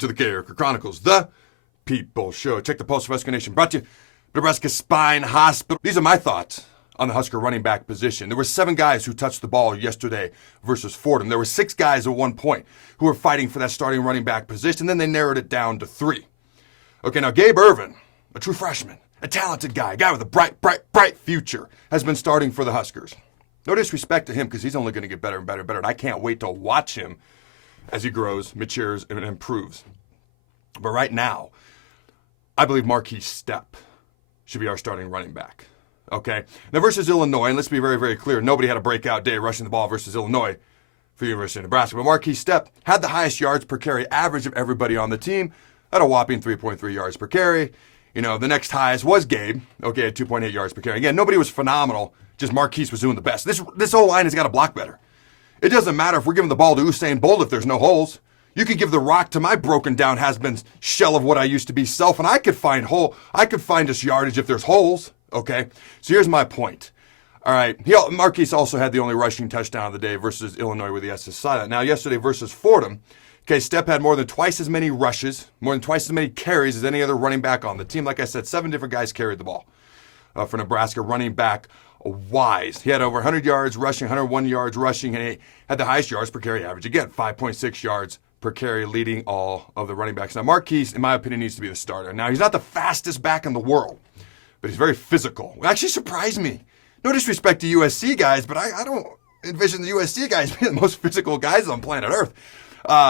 to the Carriker Chronicles, the People Show. Check the Pulse of Husker Nation, brought to you by Nebraska Spine Hospital. These are my thoughts on the Husker running back position. There were 7 guys who touched the ball yesterday versus Fordham. There were 6 guys at one point who were fighting for that starting running back position. Then they narrowed it down to 3. Okay, now Gabe Ervin, a true freshman, a talented guy, a guy with a bright future, has been starting for the Huskers. No disrespect to him because he's only going to get better and better and better. And I can't wait to watch him as he grows, matures, and improves. But right now, I believe Markese Stepp should be our starting running back. Okay? Now versus Illinois, and let's be very, very clear, nobody had a breakout day rushing the ball versus Illinois for the University of Nebraska. But Markese Stepp had the highest yards per carry average of everybody on the team at a whopping 3.3 yards per carry. You know, the next highest was Gabe, okay, at 2.8 yards per carry. Again, nobody was phenomenal, just Markese was doing the best. This whole line has got to block better. It doesn't matter if we're giving the ball to Usain Bolt if there's no holes. You could give the rock to my broken down has-been shell of what I used to be self, and I could find us yardage if there's holes, okay? So here's my point. All right, Markese also had the only rushing touchdown of the day versus Illinois with the S is silent. Now, yesterday versus Fordham, okay, Stepp had more than twice as many rushes, more than twice as many carries as any other running back on the team. Like I said, 7 different guys carried the ball for Nebraska running back wise. He had over 100 yards rushing, 101 yards rushing, and he had the highest yards per carry average. Again, 5.6 yards per carry, leading all of the running backs. Now, Markese, in my opinion, needs to be the starter. Now, he's not the fastest back in the world, but he's very physical. It actually surprised me. No disrespect to USC guys, but I don't envision the USC guys being the most physical guys on planet Earth.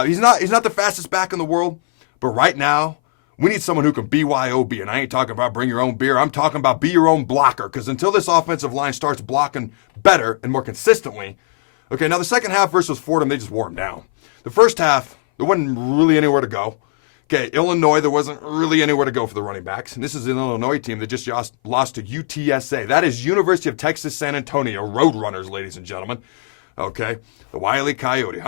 He's not the fastest back in the world, but right now, we need someone who can BYOB, and I ain't talking about bring your own beer. I'm talking about be your own blocker, because until this offensive line starts blocking better and more consistently, okay, now the second half versus Fordham, they just wore him down. The first half, there wasn't really anywhere to go. Okay, Illinois, there wasn't really anywhere to go for the running backs. And this is an Illinois team that just lost to UTSA. That is University of Texas San Antonio Roadrunners, ladies and gentlemen. Okay, the Wile E. Coyote.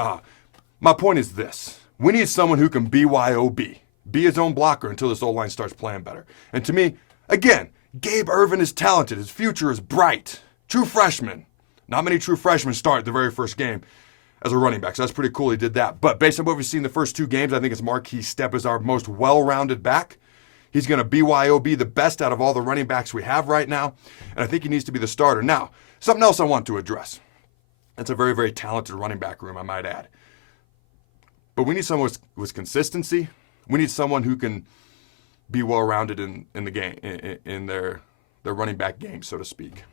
My point is this. We need someone who can BYOB, be his own blocker until this O-line starts playing better. And to me, again, Gabe Ervin is talented. His future is bright. True freshman. Not many true freshmen start the very first game as a running back, so that's pretty cool he did that. But based on what we've seen the first 2 games, I think it's Markese Stepp is our most well-rounded back. He's going to BYOB the best out of all the running backs we have right now, and I think he needs to be the starter. Now, something else I want to address. It's a very, very talented running back room, I might add. But we need someone with consistency. We need someone who can be well-rounded in the game, in their running back game, so to speak.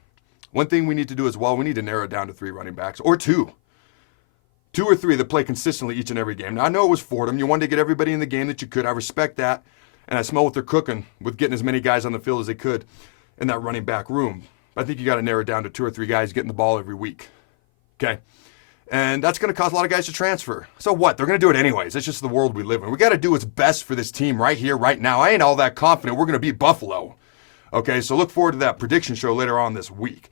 One thing we need to do as well, we need to narrow it down to 3 running backs, or 2. 2 or 3 that play consistently each and every game. Now, I know it was Fordham. You wanted to get everybody in the game that you could. I respect that. And I smell what they're cooking with getting as many guys on the field as they could in that running back room. But I think you got to narrow it down to 2 or 3 guys getting the ball every week. Okay? And that's going to cause a lot of guys to transfer. So what? They're going to do it anyways. It's just the world we live in. We got to do what's best for this team right here, right now. I ain't all that confident we're going to beat Buffalo. Okay? So look forward to that prediction show later on this week.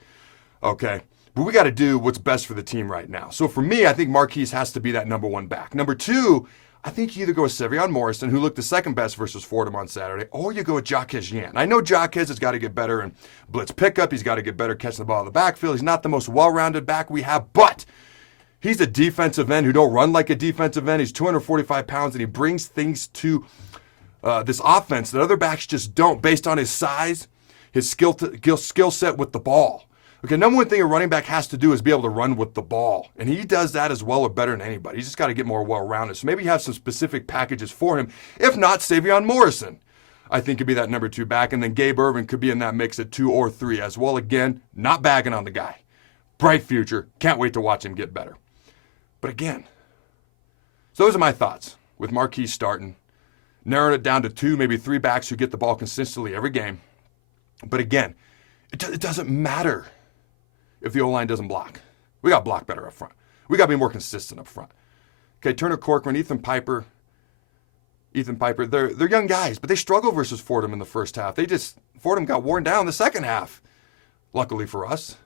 Okay? But we got to do what's best for the team right now. So for me, I think Markese has to be that number 1 back. Number 2, I think you either go with Sevion Morrison, who looked the second best versus Fordham on Saturday, or you go with Markese Stepp. I know Markese has got to get better in blitz pickup. He's got to get better catching the ball in the backfield. He's not the most well-rounded back we have, but he's a defensive end who don't run like a defensive end. He's 245 pounds, and he brings things to this offense that other backs just don't, based on his size, his skill set with the ball. Okay, number 1 thing a running back has to do is be able to run with the ball. And he does that as well or better than anybody. He's just got to get more well-rounded. So maybe you have some specific packages for him. If not, Sevion Morrison, I think, could be that number 2 back. And then Gabe Ervin could be in that mix at 2 or 3 as well. Again, not bagging on the guy. Bright future. Can't wait to watch him get better. But again, so those are my thoughts with Markese starting. Narrowing it down to 2, maybe 3 backs who get the ball consistently every game. But again, it doesn't matter if the O-line doesn't block. We got to block better up front. We got to be more consistent up front. Okay, Turner Corcoran, Ethan Piper, they're young guys, but they struggled versus Fordham in the first half. Fordham got worn down in the second half, luckily for us.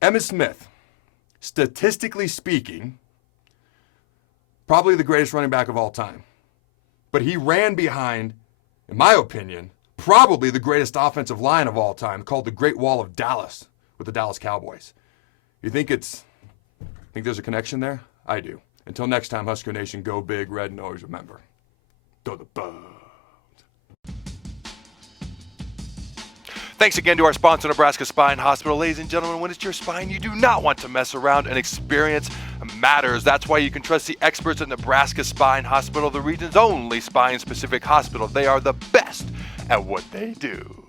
Emmitt Smith, statistically speaking, probably the greatest running back of all time. But he ran behind, in my opinion, probably the greatest offensive line of all time, called the Great Wall of Dallas, with the Dallas Cowboys. You think there's a connection there? I do. Until next time, Husker Nation, go big, red, and always remember, to the bone. Thanks again to our sponsor, Nebraska Spine Hospital. Ladies and gentlemen, when it's your spine, you do not want to mess around, and experience matters. That's why you can trust the experts at Nebraska Spine Hospital, the region's only spine-specific hospital. They are the best at what they do.